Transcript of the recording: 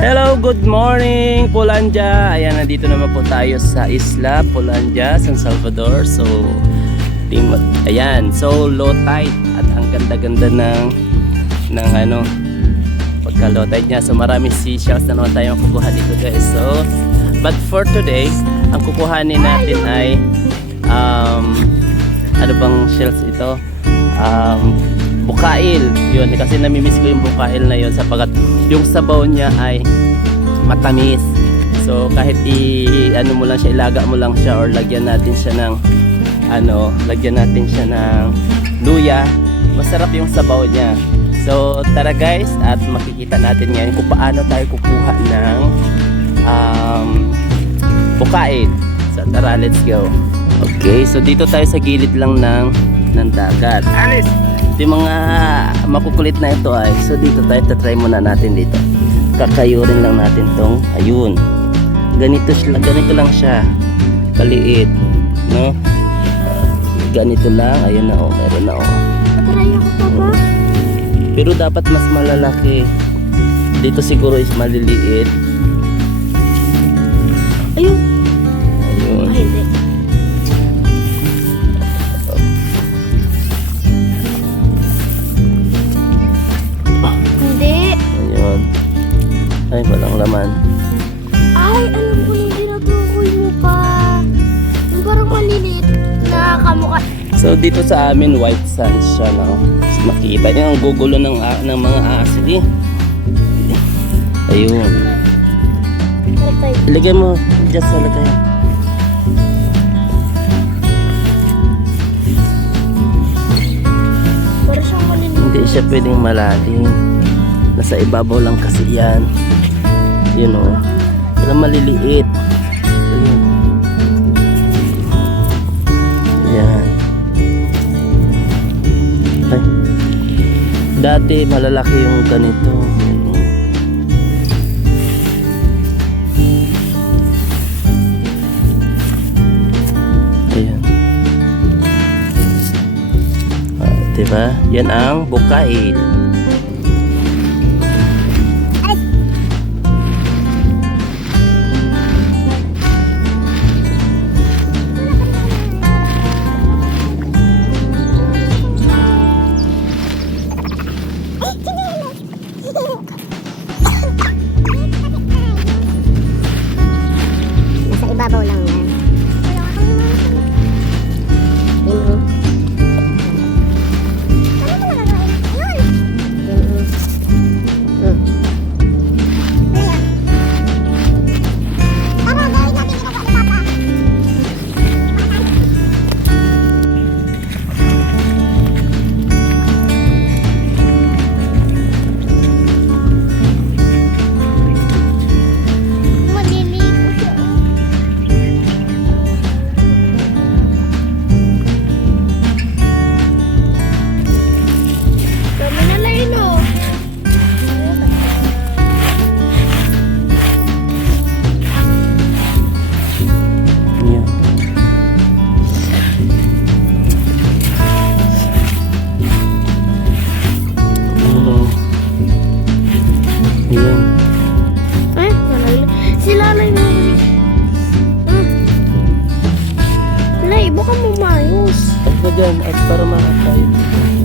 Hello, good morning, Polandia. Ayan, nandito naman po tayo sa Isla Polandia, San Salvador. So, team, ayan, so low tide at ang ganda-ganda ng ng ano pagka low tide niya. So, maraming seashells na naman tayong kukuha dito guys. So, but for today, ang kukuhanin natin ay um, ano bang shells ito? Um, bukail. Yun, kasi namimiss ko yung bukail na yun sapagat yung sabaw niya ay matamis. So kahit i ano mo lang siya, ilaga mo lang siya or lagyan natin siya ng ano, lagyan natin siya ng luya, masarap yung sabaw niya. So tara guys at makikita natin ngayon kung paano tayo kukuha ng um, bukain. So tara, let's go. Okay, so dito tayo sa gilid lang ng ng dagat. Alis! Ito yung mga makukulit na ito ay. So dito tayo, tatry muna natin dito. Kakayurin lang natin tong, ayun. Ganito, siya, ganito lang siya. Kaliit. No? Ganito lang, ayun na oh, meron na oh. Patry ako pa ba? Pero dapat mas malalaki. Dito siguro is maliliit. So dito sa amin white sand siya no. So, makita niyo ang gugulo ng a- ng mga asid eh. Ayun. Ilagay mo just sa lagay. Hindi siya pwedeng malalim. Nasa ibabaw lang kasi yan. Yun o. Wala maliliit. Dati malalaki yung ganito. Yan. Ayan. Ah, diba? Yan ang bukail. dyan at para makakain.